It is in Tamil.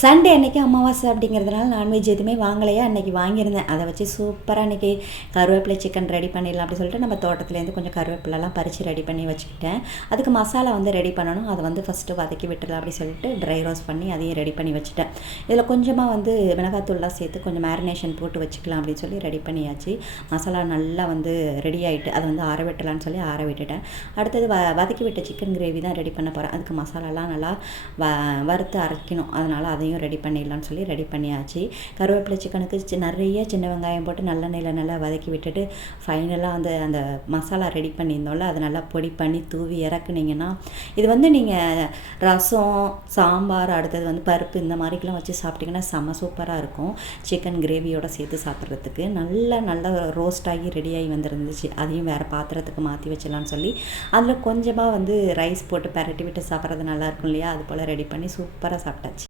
சண்டே அன்றைக்கி அமாவாசை அப்படிங்கிறதுனால நான்வெஜ் எதுவுமே வாங்கலையா, அன்றைக்கி வாங்கியிருந்தேன். அதை வச்சு சூப்பராக அன்றைக்கி கருவேப்பிலை சிக்கன் ரெடி பண்ணிடலாம் அப்படி சொல்லிட்டு நம்ம தோட்டத்துலேருந்து கொஞ்சம் கருவேப்பிலெலாம் பறித்து ரெடி பண்ணி வச்சுக்கிட்டேன். அதுக்கு மசாலா வந்து ரெடி பண்ணணும். அதை வந்து ஃபஸ்ட்டு வதக்கி விட்டுடலாம் அப்படி சொல்லிட்டு ட்ரை ரோஸ்ட் பண்ணி அதையும் ரெடி பண்ணி வச்சுட்டேன். இதில் கொஞ்சமாக வந்து மிளகாத்தூள்லாம் சேர்த்து கொஞ்சம் மேரினேஷன் போட்டு வச்சுக்கலாம் அப்படின்னு சொல்லி ரெடி பண்ணியாச்சு. மசாலா நல்லா வந்து ரெடி ஆகிட்டு அதை வந்து ஆற விட்டலான்னு சொல்லி ஆற விட்டுட்டேன். அடுத்தது வதக்கி விட்ட சிக்கன் கிரேவி தான் ரெடி பண்ண போகிறேன். அதுக்கு மசாலாலாம் நல்லா வறுத்து அரைக்கணும். அதனால் அதையும் ரெடி பண்ணிடலான்னு சொல்லி ரெடி பண்ணியாச்சு. கருவேப்பிலை சிக்கனுக்கு நிறைய சின்ன வெங்காயம் போட்டு நல்லெண்ணெயில் நல்லா வதக்கி விட்டுட்டு ஃபைனலாக வந்து அந்த மசாலா ரெடி பண்ணியிருந்தோம்ல அதை நல்லா பொடி பண்ணி தூவி இறக்குனீங்கன்னா இது வந்து நீங்கள் ரசம் சாம்பார் அடுத்தது வந்து பருப்பு இந்த மாதிரிக்கெலாம் வச்சு சாப்பிட்டிங்கன்னா செம்ம சூப்பராக இருக்கும். சிக்கன் கிரேவியோடு சேர்த்து சாப்பிட்றதுக்கு நல்லா ரோஸ்ட் ஆகி ரெடியாகி வந்துருந்துச்சு. அதையும் வேறு பாத்திரத்துக்கு மாற்றி வச்சிடலான்னு சொல்லி அதில் கொஞ்சமாக வந்து ரைஸ் போட்டு பரட்டி விட்டு சாப்பிட்றது நல்லாயிருக்கும் இல்லையா, அது போல் ரெடி பண்ணி சூப்பராக சாப்பிட்டாச்சு.